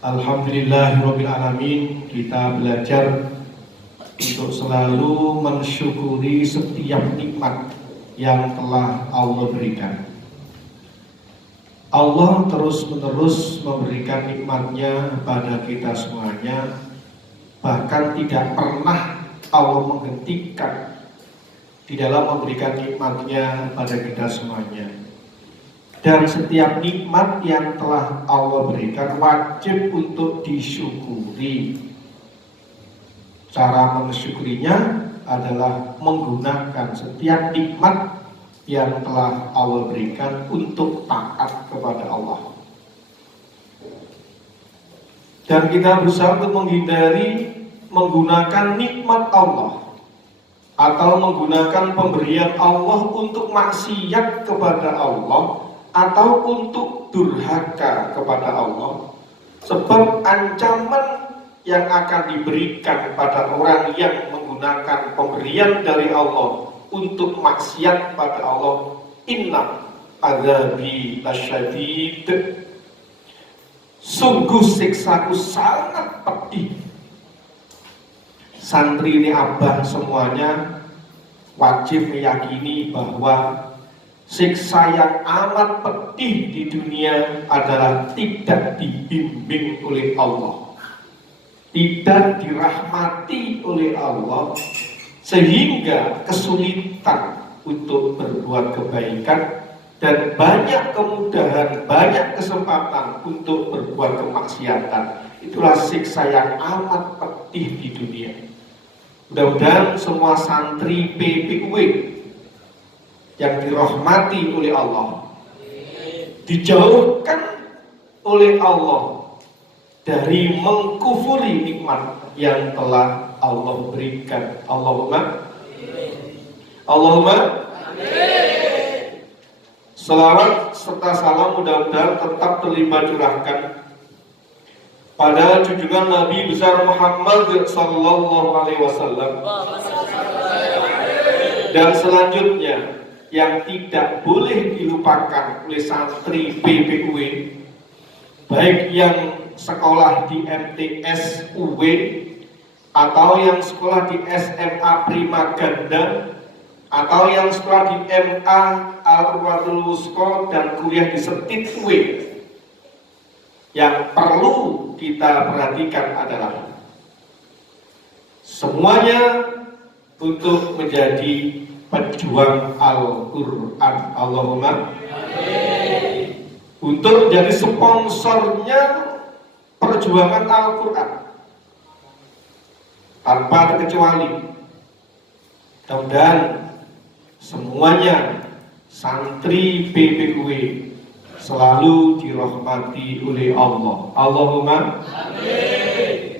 Alhamdulillahirabbil alamin. Kita belajar untuk selalu mensyukuri setiap nikmat yang telah Allah berikan. Allah terus-menerus memberikan nikmatnya pada kita semuanya. Bahkan tidak pernah Allah menghentikan di dalam memberikan nikmatnya pada kita semuanya. Dan setiap nikmat yang telah Allah berikan wajib untuk disyukuri. Cara mensyukurinya adalah menggunakan setiap nikmat yang telah Allah berikan untuk taat kepada Allah. Dan kita berusaha untuk menghindari menggunakan nikmat Allah atau menggunakan pemberian Allah untuk maksiat kepada Allah atau untuk durhaka kepada Allah. Sebab ancaman yang akan diberikan pada orang yang menggunakan pemberian dari Allah untuk maksiat pada Allah, inna adzabi lasyadid, sungguh siksaku sangat pedih. Santri ini abah semuanya wajib meyakini bahwa siksa yang amat pedih di dunia adalah tidak dibimbing oleh Allah, tidak dirahmati oleh Allah, sehingga kesulitan untuk berbuat kebaikan dan banyak kemudahan, banyak kesempatan untuk berbuat kemaksiatan. Itulah siksa yang amat pedih di dunia. Mudah-mudahan semua santri PPUW yang dirahmati oleh Allah dijauhkan oleh Allah dari mengkufuri nikmat yang telah Allah berikan. Allahumma amin. Selawat serta salam mudah-mudahan tetap terlibat curahkan pada junjungan Nabi besar Muhammad sallallahu alaihi wasallam. Dan selanjutnya yang tidak boleh dilupakan oleh santri PPUW, baik yang sekolah di MTS UW atau yang sekolah di SMA Prima Ganda atau yang sekolah di MA Al-Urwatul Wusqa dan kuliah di Setit UW. Yang perlu kita perhatikan adalah semuanya untuk menjadi pejuang Al-Quran. Allahumma amin. Untuk menjadi sponsornya perjuangan Al-Quran tanpa terkecuali. Mudah-mudahan semuanya santri PPUW selalu dirahmati oleh Allah. Allahumma amin.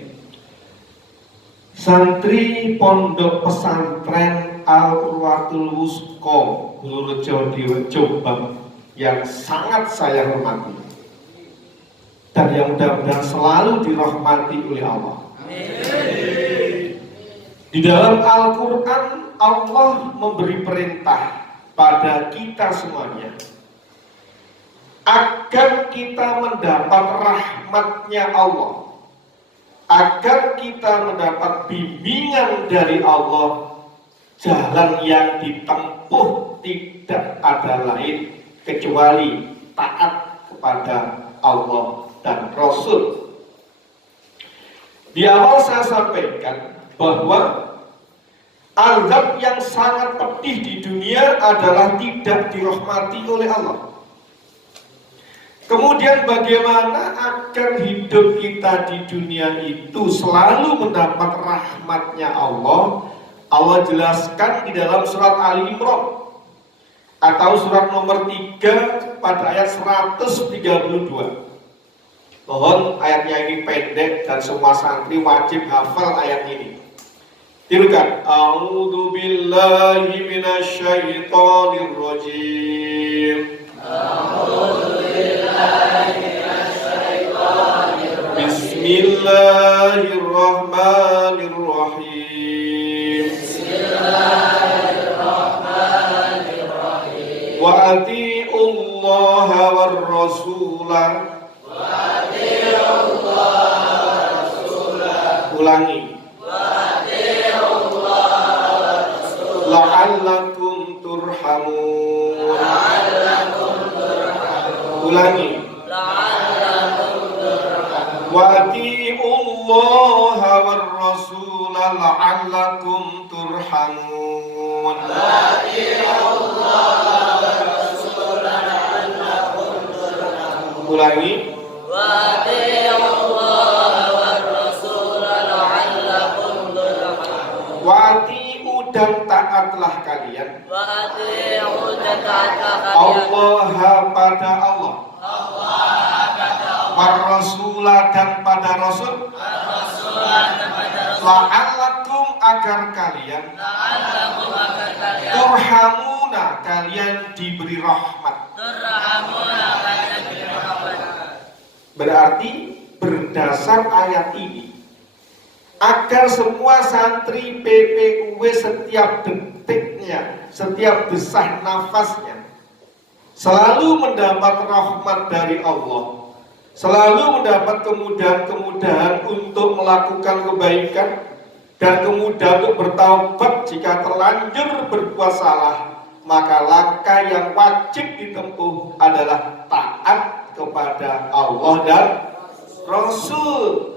Santri Pondok Pesantren Al-Urwatul Wusqa Bulurejo Jombang yang sangat saya hormati dan yang mudah-mudahan selalu dirahmati oleh Allah. Amin. Di dalam Al-Quran Allah memberi perintah pada kita semuanya agar kita mendapat rahmatnya Allah, agar kita mendapat bimbingan dari Allah. Jalan yang ditempuh tidak ada lain kecuali taat kepada Allah dan Rasul. Di awal saya sampaikan bahwa azab yang sangat pedih di dunia adalah tidak dirahmati oleh Allah. Kemudian bagaimana agar hidup kita di dunia itu selalu mendapat rahmatnya Allah? Allah jelaskan di dalam surat Ali Imran atau surat nomor 3 pada ayat 132. Mohon ayatnya ini pendek dan semua santri wajib hafal ayat ini. Tirukan. A'udzu billahi minasyaitonir rajim. Bismillahirrahmanirrahim. Wa ati'ullaha war rasulah Ulangi. La'allakum turhamun. Ulangi. Wa ati'ullaha war rasul la'allakum turhamun. Ulangi. Wa'ati'u dan taatlah kalian. Allah pada Allah. War-rasulah dan pada Rasul. La'allakum agar kalian. Turhamuna kalian diberi rahmat. Berarti berdasar ayat ini, agar semua santri PPUW setiap detiknya, setiap desah nafasnya selalu mendapat rahmat dari Allah, selalu mendapat kemudahan-kemudahan untuk melakukan kebaikan dan kemudahan untuk bertaubat jika terlanjur berbuat salah, maka langkah yang wajib ditempuh adalah taat kepada Allah dan Rasul.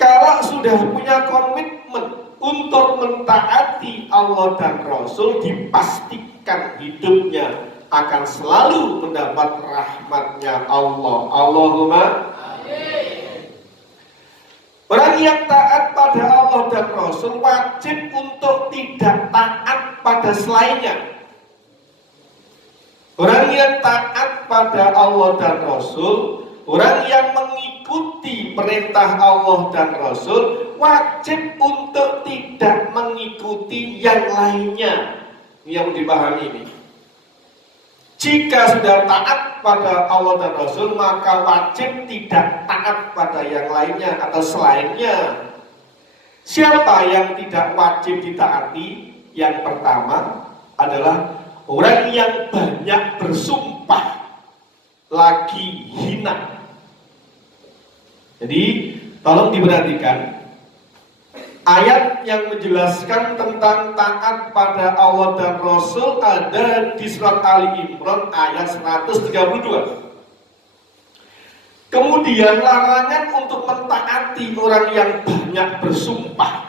Kalau sudah punya komitmen untuk mentaati Allah dan Rasul, dipastikan hidupnya akan selalu mendapat rahmatnya Allah. Allahumma amin. Orang yang taat pada Allah dan Rasul wajib untuk tidak taat pada selainnya. Orang yang taat pada Allah dan Rasul, orang yang mengikuti perintah Allah dan Rasul, wajib untuk tidak mengikuti yang lainnya. Ini yang dipahami ini. Jika sudah taat pada Allah dan Rasul, maka wajib tidak taat pada yang lainnya atau selainnya. Siapa yang tidak wajib ditaati? Yang pertama adalah orang yang banyak bersumpah lagi hina. Jadi tolong diperhatikan ayat yang menjelaskan tentang taat pada Allah dan Rasul ada di surat Ali Imran ayat 132. Kemudian larangan untuk mentaati orang yang banyak bersumpah.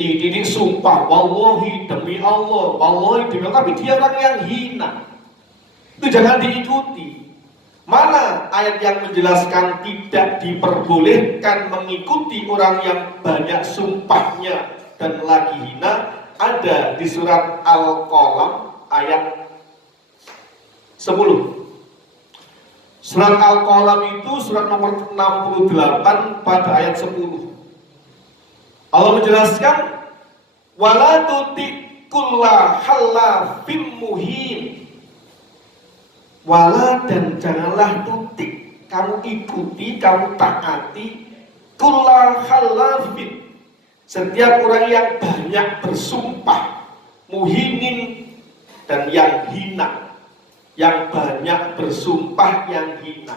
Ini sumpah, wallahi demi Allah, wallahi demi Allah, tapi dia orang yang hina. Itu jangan diikuti. Mana ayat yang menjelaskan tidak diperbolehkan mengikuti orang yang banyak sumpahnya dan lagi hina? Ada di surat Al-Qalam ayat 10. Surat Al-Qalam itu surat nomor 68 pada ayat 10. Allah menjelaskan, wala tuti kulla halafim muhin. Wala dan janganlah tutik, kamu ikuti, kamu taati kulla halafin, setiap orang yang banyak bersumpah, muhinin dan yang hina, yang banyak bersumpah yang hina.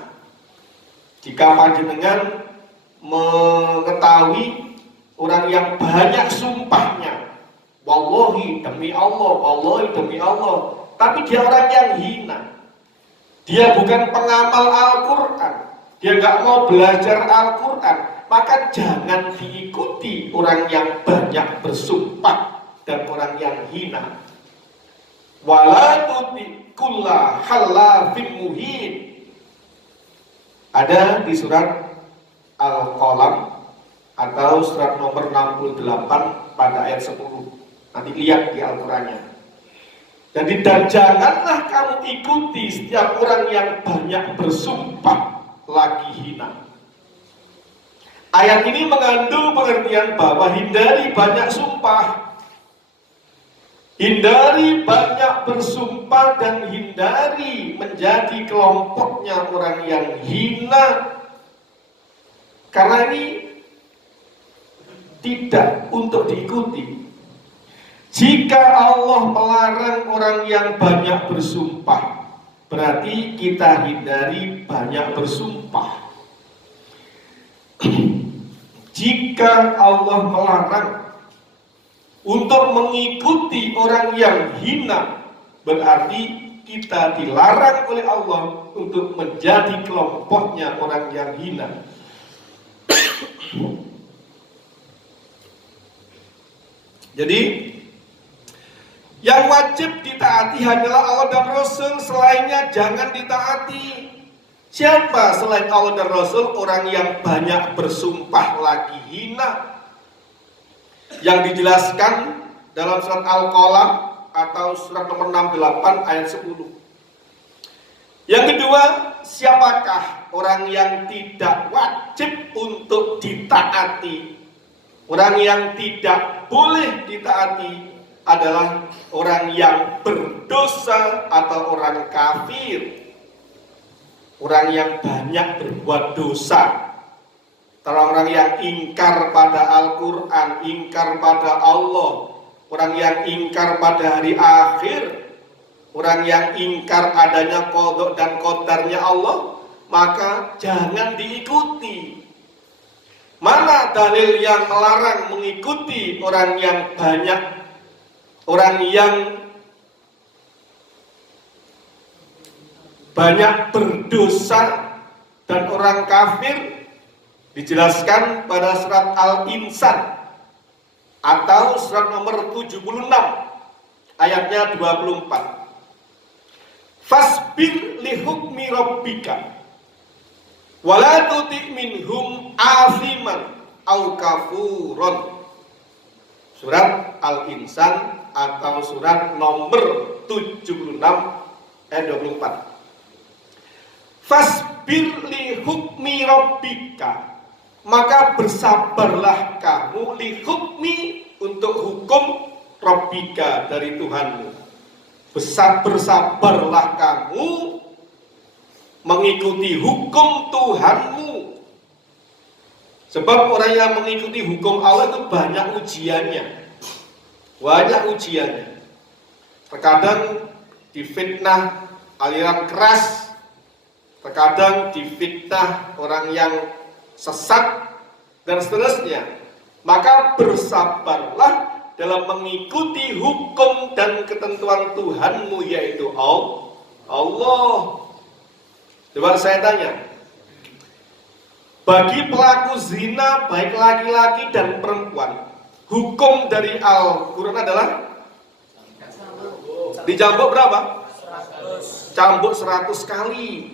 Jika panjenengan mengetahui orang yang banyak sumpahnya, wallahi demi Allah, wallahi demi Allah, tapi dia orang yang hina, dia bukan pengamal Al-Quran, dia nggak mau belajar Al-Quran, maka jangan diikuti orang yang banyak bersumpah dan orang yang hina. Wala tuti kulla halafin muhin. Ada di surat Al-Qalam atau surat nomor 68 pada ayat 10. Nanti lihat di Al-Qurannya. Jadi dan janganlah kamu ikuti setiap orang yang banyak bersumpah lagi hina. Ayat ini mengandung pengertian bahwa hindari banyak sumpah, hindari banyak bersumpah, dan hindari menjadi kelompoknya orang yang hina. Karena ini tidak untuk diikuti. Jika Allah melarang orang yang banyak bersumpah, berarti kita hindari banyak bersumpah. Jika Allah melarang untuk mengikuti orang yang hina, berarti kita dilarang oleh Allah untuk menjadi kelompoknya orang yang hina. Jadi yang wajib ditaati hanyalah Allah dan Rasul, selainnya jangan ditaati. Siapa selain Allah dan Rasul? Orang yang banyak bersumpah lagi hina, yang dijelaskan dalam surat Al-Qalam atau surat nomor 68 ayat 10. Yang kedua, siapakah orang yang tidak wajib untuk ditaati? Orang yang tidak boleh ditaati adalah orang yang berdosa atau orang kafir. Orang yang banyak berbuat dosa. Orang-orang yang ingkar pada Al-Quran, ingkar pada Allah, orang yang ingkar pada hari akhir, orang yang ingkar adanya qada dan qadarnya Allah, maka jangan diikuti. Mana dalil yang melarang mengikuti orang yang banyak, orang yang banyak berdosa dan orang kafir? Dijelaskan pada surat Al-Insan atau surat nomor 76 ayatnya 24. Fasbir li hukmi rabbika wala tuti' minhum aziman au kafuron. Surat Al-Insan atau surat nomor 76 ayat 24. Fasbir li hukmi rabbika, maka bersabarlah kamu li hukmi, untuk hukum rabbika, dari Tuhanmu. Bersabarlah kamu mengikuti hukum Tuhanmu. Sebab orang yang mengikuti hukum Allah itu banyak ujiannya. Banyak ujiannya. Terkadang difitnah aliran keras, terkadang difitnah orang yang sesat, dan seterusnya. Maka bersabarlah dalam mengikuti hukum dan ketentuan Tuhanmu, yaitu Allah. Coba saya tanya, bagi pelaku zina baik laki-laki dan perempuan, hukum dari Al-Quran adalah dicambuk berapa? 100. Cambuk 100 kali.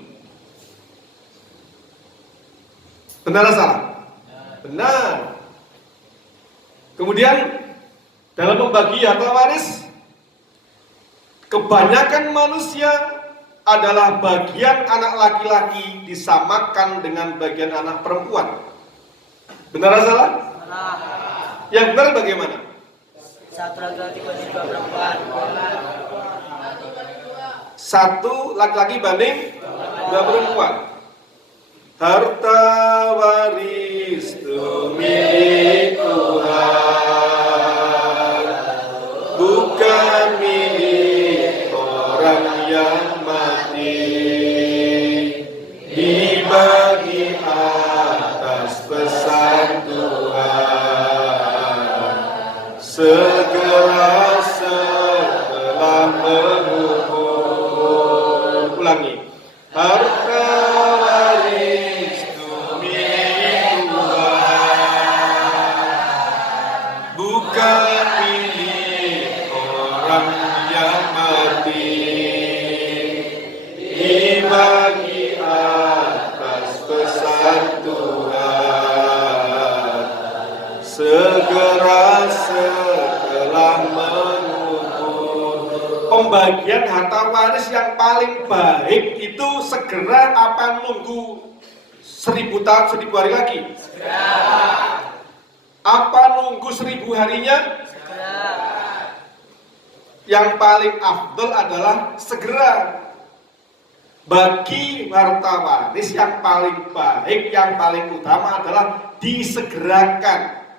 Benar atau salah? Benar. Kemudian dalam membagi harta waris, kebanyakan manusia adalah bagian anak laki-laki disamakan dengan bagian anak perempuan. Benar atau salah? Benar. Yang benar bagaimana? Satu laki-laki banding 2 perempuan. Satu laki-laki banding 2 perempuan. Harta waris itu milik Tuhan, bukan milik orang yang mati. Dibagi atas pesan Tuhan, segera setelah mengukur. Ulangi. Harta bagi atas pesan Tuhan, segera setelah mengukur. Pembagian harta waris yang paling baik itu segera apa nunggu 1000 tahun, 1000 hari lagi? Segera. Apa nunggu 1000 harinya? Segera. Yang paling afdol adalah segera. Bagi harta waris yang paling baik, yang paling utama adalah disegerakan.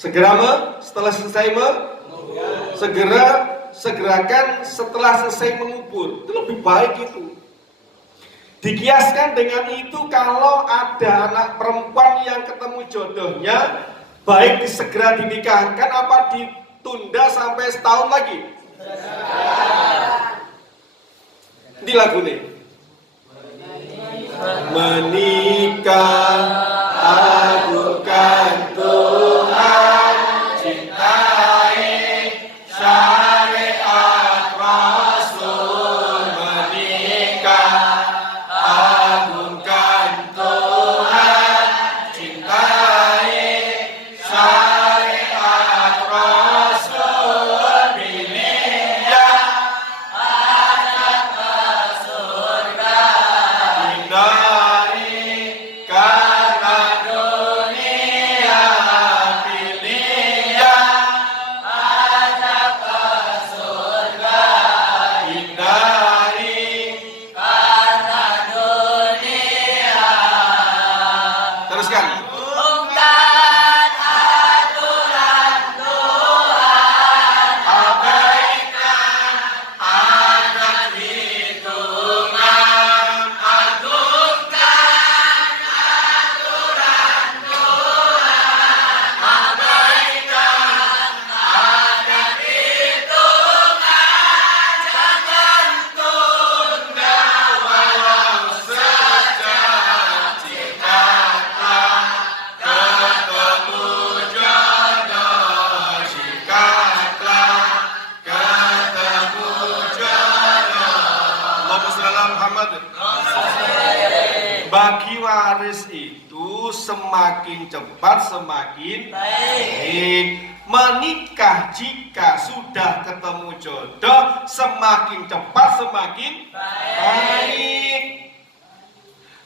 Setelah selesai segerakan setelah selesai mengubur. Itu lebih baik itu. Dikiaskan dengan itu, kalau ada anak perempuan yang ketemu jodohnya, baik segera dinikahkan apa ditunda sampai setahun lagi? Di lagu nih. Menikah agungkan Tuhan, cintai syariat Rasul. Menikah agungkan Tuhan, cintai syariat Rasul. Pilih yang ada ke surga, hindari karena dunia. Pilih yang ada ke surga, hindari karena dunia. Teruskan. Bukan aturan Tuhan, abaikan adat hitungan. Agungkan aturan Tuhan, abaikan adat hitungan. Jangan tunda walau sejak, ciptakan ketemu jodoh. Sikaplah ketemu jodoh. Allahumma shalli ala Muhammad. Bagi waris itu semakin cepat semakin baik. Menikah jika sudah ketemu jodoh, semakin cepat semakin baik.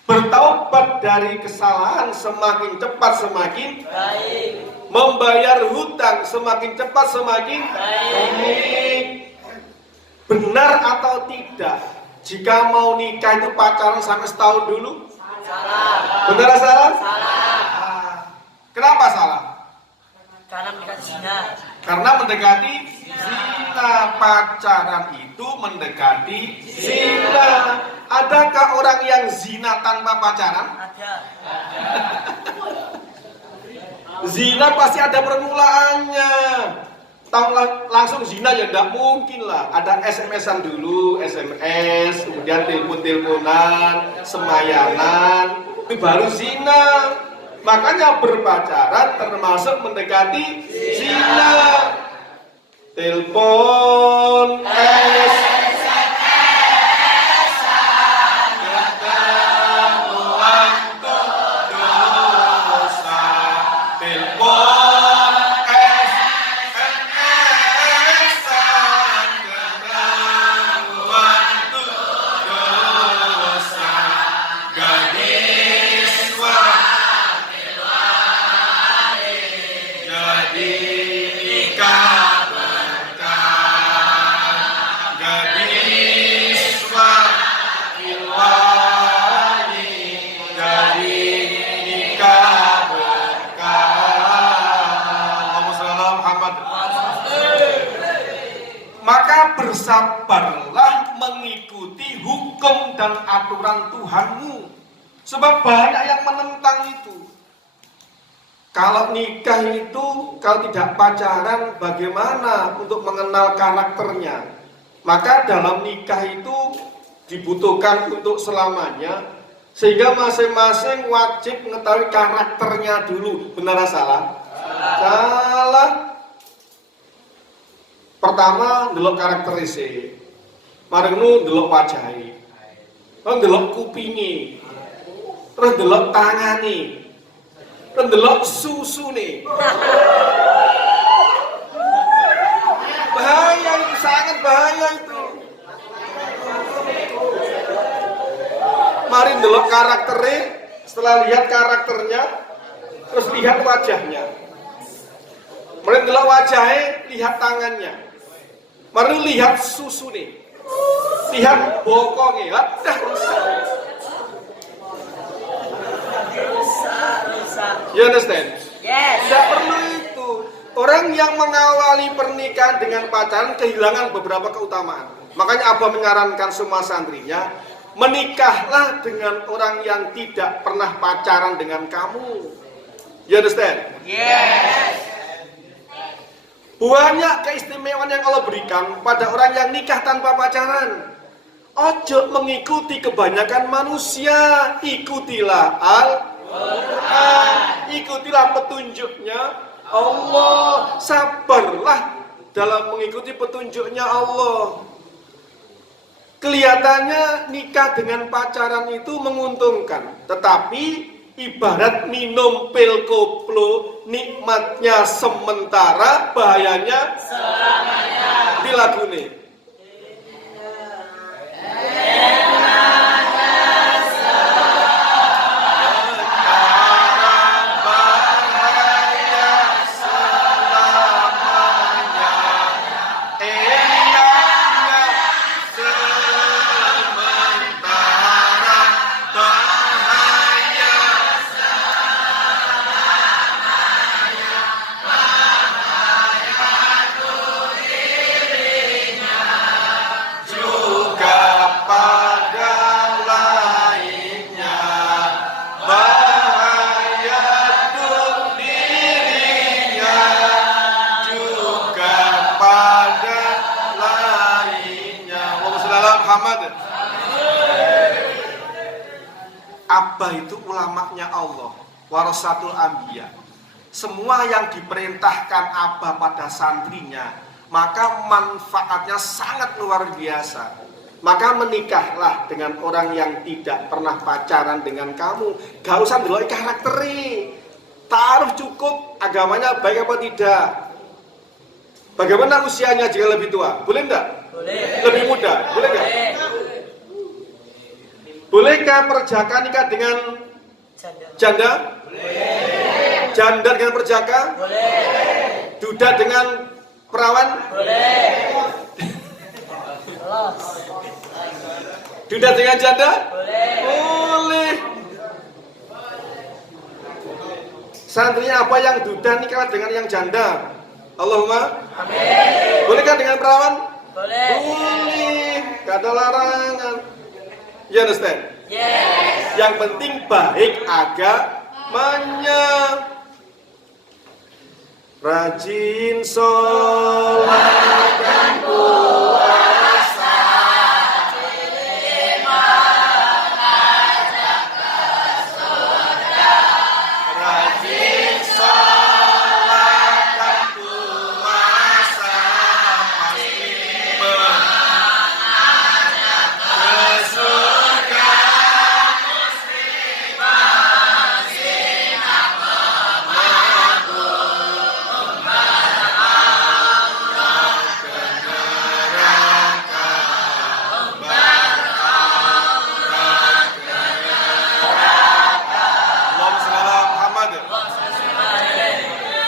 Bertaubat dari kesalahan semakin cepat semakin baik. Membayar hutang semakin cepat semakin baik. Benar atau tidak, jika mau nikah itu pacaran sampai setahun dulu? Salah. Benar atau salah? Salah. Kenapa salah? Karena mendekati zina. Karena mendekati zina. Pacaran itu mendekati zina. Adakah orang yang zina tanpa pacaran? Ada. Zina pasti ada permulaannya. Tahu langsung zina ya enggak mungkin lah. Ada SMS-an dulu, SMS, kemudian telepon-teleponan, semayanan, itu baru zina. Makanya berpacaran termasuk mendekati zina. Telepon, ketemuan dosa. Telepon, SMS-an, ketemuan dosa. Gadis jadi nikah berkah. Gadis wakil-wali jadi nikah berkah. Allahumma shalli ala Muhammad. Maka bersabarlah mengikuti hukum dan aturan Tuhanmu, sebab banyak yang menentang itu. Kalau nikah itu, kalau tidak pacaran, bagaimana untuk mengenal karakternya? Maka dalam nikah itu dibutuhkan untuk selamanya, sehingga masing-masing wajib mengetahui karakternya dulu. Benar atau salah? Salah. Pertama, ndelok karakter isi. Mari nu ndelok wajahe. Terus ndelok kupinge. Terus ndelok tangane. Pendelok susu nih. Bahaya itu, sangat bahaya itu. Mari ndelok karakternya, setelah lihat karakternya, terus lihat wajahnya. Mari ndelok wajahnya, lihat tangannya. Mari lihat susu nih. Lihat bokongnya, dah rusak. You understand? Yes. Tidak perlu itu. Orang yang mengawali pernikahan dengan pacaran kehilangan beberapa keutamaan. Makanya Abah menyarankan semua santrinya, Menikahlah dengan orang yang tidak pernah pacaran dengan kamu. You understand? Yes. Banyak keistimewaan yang Allah berikan pada orang yang nikah tanpa pacaran. Ojo mengikuti kebanyakan manusia, ikutilah Al-Quran, ikutilah petunjuknya Allah, sabarlah dalam mengikuti petunjuknya Allah. Kelihatannya nikah dengan pacaran itu menguntungkan, tetapi ibarat minum pil koplo, nikmatnya sementara, bahayanya selamanya. Dilagune. Abah itu ulamanya Allah, warasatul anbiya. Semua yang diperintahkan Abah pada santrinya, maka manfaatnya sangat luar biasa. Maka menikahlah dengan orang yang tidak pernah pacaran dengan kamu. Gak usah ndelok karakteri. Taruh cukup agamanya baik apa tidak. Bagaimana usianya jika lebih tua? Boleh enggak? Boleh. Lebih muda? Boleh enggak? Bolehkah perjaka nikah dengan janda? Boleh. Janda dengan perjaka? Boleh. Duda dengan perawan? Boleh. Duda dengan janda? Boleh. Boleh. Santrinya apa yang duda nikah dengan yang janda? Allahumma Amin. Bolehkah dengan perawan? Boleh. Boleh. Gak ada larangan. You understand? Yes. Yang penting baik agamanya. Rajin sholat dan puasa, rajin sholat dan puasa, pasti mengajak ke surga.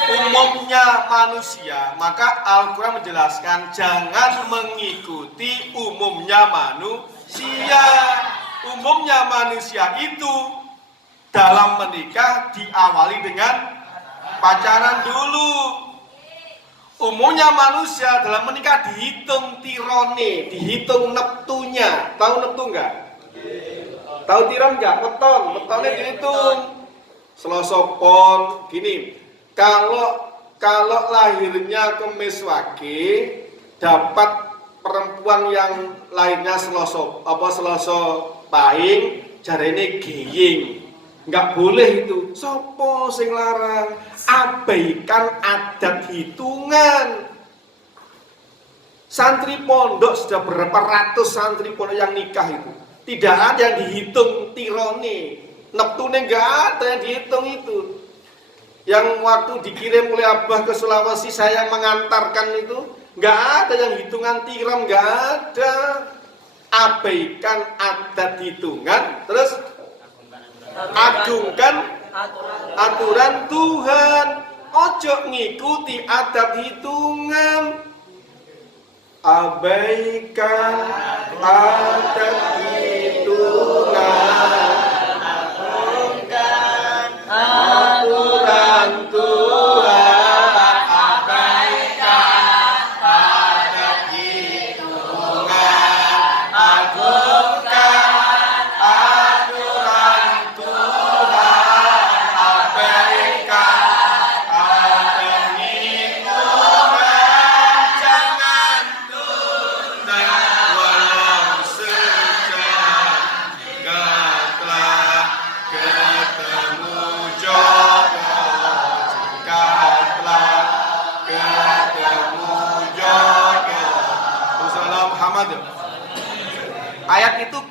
Umumnya manusia, maka Al-Quran menjelaskan jangan mengikuti umumnya manusia. Umumnya manusia itu dalam menikah diawali dengan pacaran dulu. Umumnya manusia dalam menikah dihitung tirone, dihitung neptunya. Tahu neptu enggak? Tahu tiron enggak? Wetonnya dihitung. Selosopon gini. Kalau lahirnya Kemis Wage, dapat perempuan yang lainnya Selasa Pahing, jarene geying. Enggak boleh itu. Sopo sing larang? Abaikan adat hitungan. Santri pondok sudah berapa ratus santri pondok yang nikah itu. Tidak ada yang dihitung tirone. Neptune enggak ada yang dihitung itu. Yang waktu dikirim oleh Abah ke Sulawesi saya mengantarkan itu nggak ada yang hitungan tiram, nggak ada. Abaikan adat hitungan, terus agungkan aturan Tuhan. Ojo ngikuti adat hitungan. Abaikan adat hitungan. Aturan Tuhan, abaikan adat hitungan, agungkan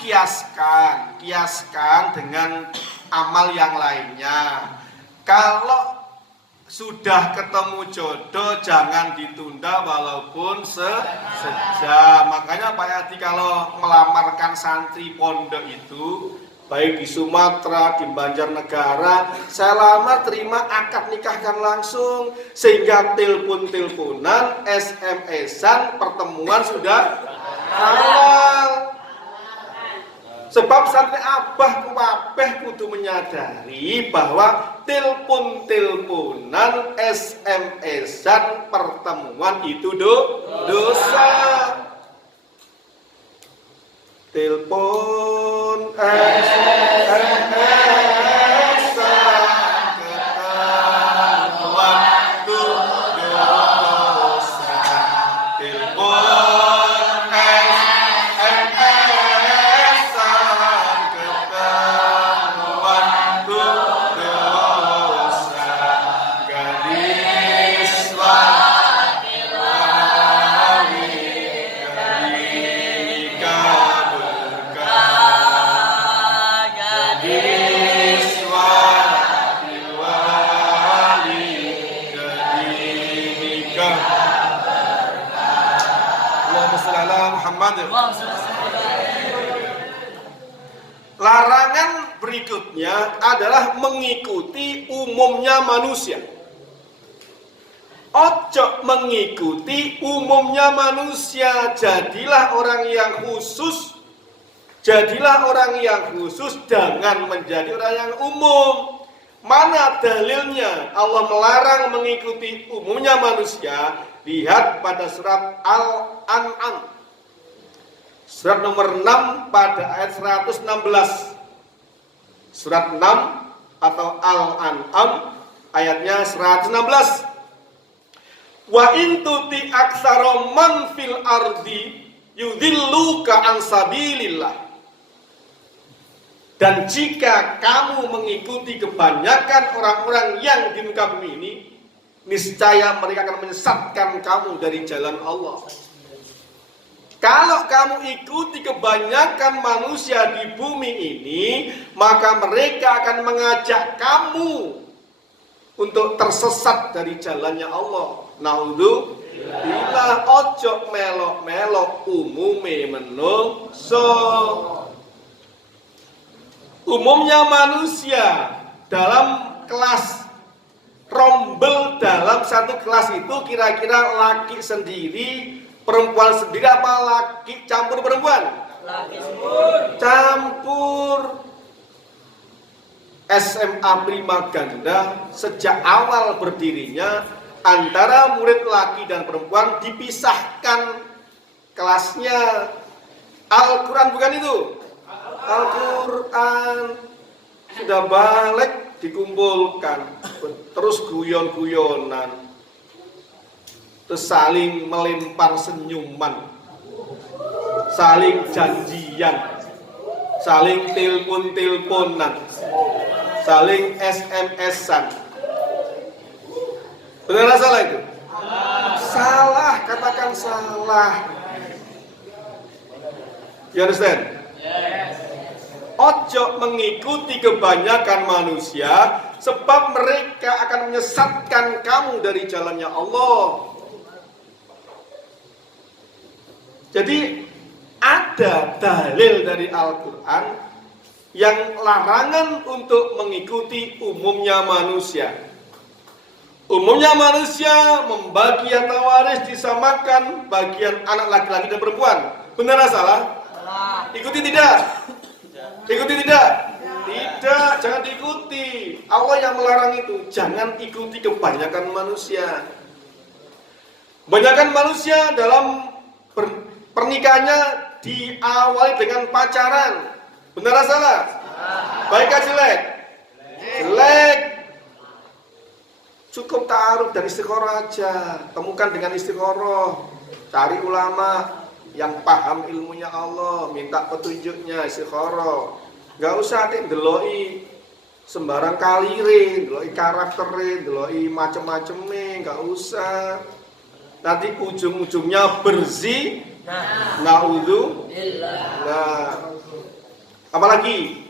kiaskan dengan amal yang lainnya. Kalau sudah ketemu jodoh jangan ditunda walaupun sejam. Makanya Pak Yadi kalau melamarkan santri pondok itu, baik di Sumatera, di Banjarnegara, saya lamar terima akad nikahkan langsung, sehingga telepon-teleponan, SMS-an, pertemuan sudah halal. Sebab santri abah kuwabeh kudu menyadari bahwa telepon-teleponan, SMS-an, pertemuan itu dosa. Telepon, SMS-an, ketemuan itu dosa. Telepon, SMS-an, ketemuan itu dosa. Gadis wanita-wali ketika gadis wanita-wali ketika Allahumma shalli ala Muhammad. Larangan berikutnya adalah mengikuti umumnya manusia. Ojo mengikuti umumnya manusia, jadilah orang yang khusus. Jadilah orang yang khusus, jangan menjadi orang yang umum. Mana dalilnya Allah melarang mengikuti umumnya manusia? Lihat pada surat Al-An'am, surat nomor 6 pada ayat 116. Surat 6 atau Al-An'am ayatnya 116. Wa in tuti aktsara man fil ardi yudhilluka an sabilillah. Dan jika kamu mengikuti kebanyakan orang-orang yang di muka bumi ini, niscaya mereka akan menyesatkan kamu dari jalan Allah. Kalau kamu ikuti kebanyakan manusia di bumi ini, maka mereka akan mengajak kamu untuk tersesat dari jalannya Allah. Naudzubillah, ojo melok-melok umume menungso. Umumnya manusia dalam kelas rombel, dalam satu kelas itu kira-kira laki sendiri, perempuan sendiri, apa laki campur perempuan? Laki campur. SMA Prima Ganda sejak awal berdirinya antara murid laki dan perempuan dipisahkan kelasnya. Al-Quran bukan itu? Al-Quran sudah balik dikumpulkan, terus guyon-guyonan, terus saling melempar senyuman, saling janjian, saling telepon-teleponan, saling SMS-an. Benar atau salah itu? Salah, katakan salah. You understand? Ojo mengikuti kebanyakan manusia, sebab mereka akan menyesatkan kamu dari jalannya Allah. Jadi ada dalil dari Al-Quran yang larangan untuk mengikuti umumnya manusia. Umumnya manusia membagi harta waris disamakan bagian anak laki-laki dan perempuan. Benar atau salah? Ikuti tidak? Ikuti tidak? Tidak, jangan diikuti. Allah yang melarang itu. Jangan ikuti kebanyakan manusia. Kebanyakan manusia dalam pernikahannya diawali dengan pacaran. Benar atau salah? Baik atau jelek? Jelek. Cukup ta'aruf dari istikharah aja. Temukan dengan istikharah. Cari ulama yang paham ilmunya Allah, minta petunjuknya, istikharah. Gak usah ndeloi sembarang kalire, ndeloi karaktere, ndeloi macem-maceme, gak usah. Nanti ujung-ujungnya berzina. Naudzubillah. Apalagi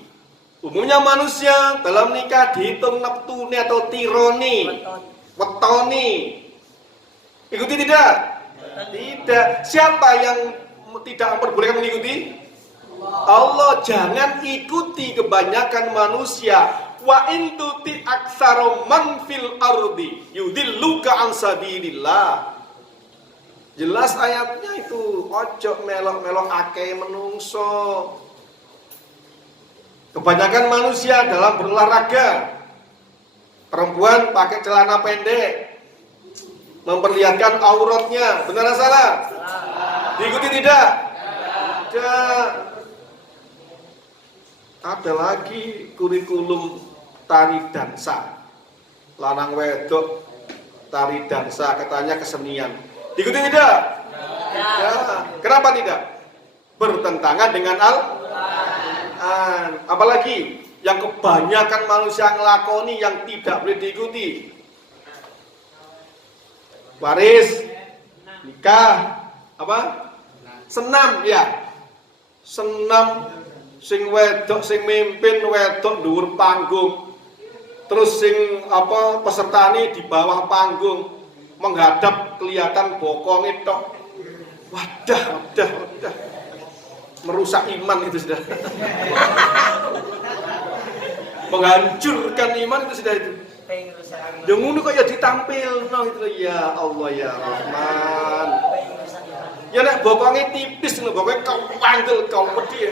umumnya manusia dalam nikah dihitung neptune atau tironi, wetoni. Ikuti tidak? Tidak. Siapa yang tidak memperbolehkan mengikuti? Allah. Jangan ikuti kebanyakan manusia. Wa in tuti aktsara man fil ardi yudilluka an sabilillah. Jelas ayatnya itu. Ojo melok-melok akeh menungso. Kebanyakan manusia dalam berolahraga, perempuan pakai celana pendek, memperlihatkan auratnya. Benar atau salah? Diikuti tidak? Tidak. Ada lagi kurikulum tari dansa. Lanang wedok tari dansa, katanya kesenian. Diikuti tidak? Ya. Kenapa tidak? Bertentangan dengan Al-Quran. Apalagi yang kebanyakan manusia ngelakoni yang tidak boleh diikuti. Waris, nikah, apa? Senam, ya. Senam, sing wedok, sing mimpin wedok dhuwur panggung. Terus sing apa pesertane di bawah panggung. Menghadap kelihatan bokong itu. Wadah. Merusak iman itu sudah. Menghancurkan iman itu sudah itu. Yang ngono kok ya ditampilno itu ya Allah ya Rahman. Ya nek bokongnya tipis, bokongnya kau panggil kau pedih.